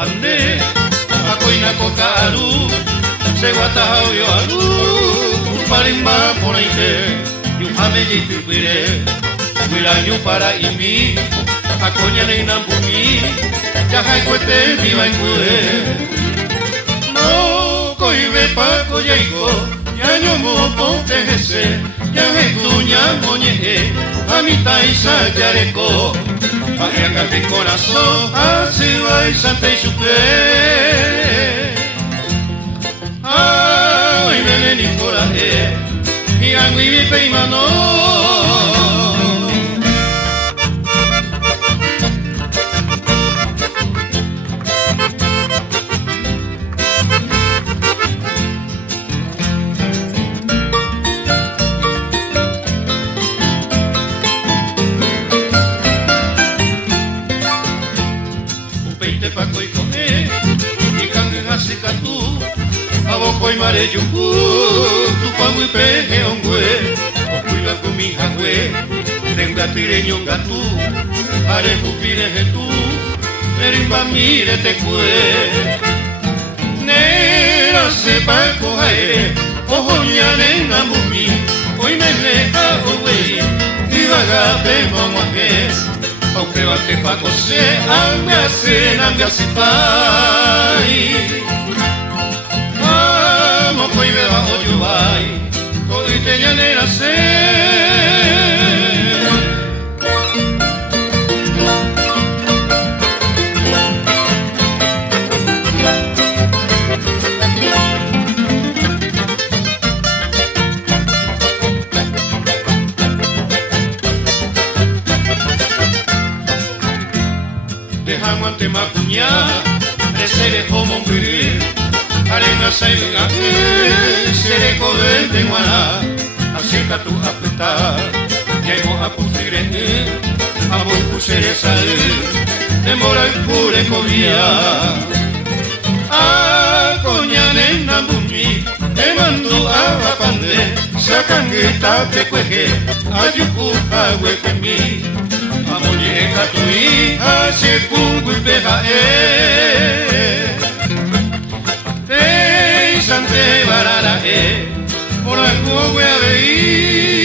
pande akoina kokaru seguata yo alu parimba ponaite yuhame jitupire wilanyu para imi akonya nena bumi jahai kwete viva ikue no koibe pa koyaiko yanyo mo ponte hese yahe tunya moñe amita isa yareko Pahianga de corazón, así va y santa y supe. Ay, bebé ni coraje, y angui mi peimano. Paco y comer, y canga secatu, aboko y mare yuku, tu pangu y peje ongwe, okuiba kumi hagwe, tenga tireño gatu, are pupire tu, merimba mire te cue, nera sepa cojae, ojo ñane na mumi, hoy me leja owe, y vagabe mamuaje. Aunque bate pa kose, ame ase nanga sipai. Amo koi beba oyubai, koi te nyanera se. Ante macuña, presere como un viril, arena saiga, seré code de guaná, acerca tu apeta, llego a putire, a voy pusere sal, demora el pure cobía, a coña nena bumi, te mando a pande, sacangueta te cueje, a yucu a huequemi. Amoñeja tu hija, se pungo y peja te sante barara por algo voy a ver.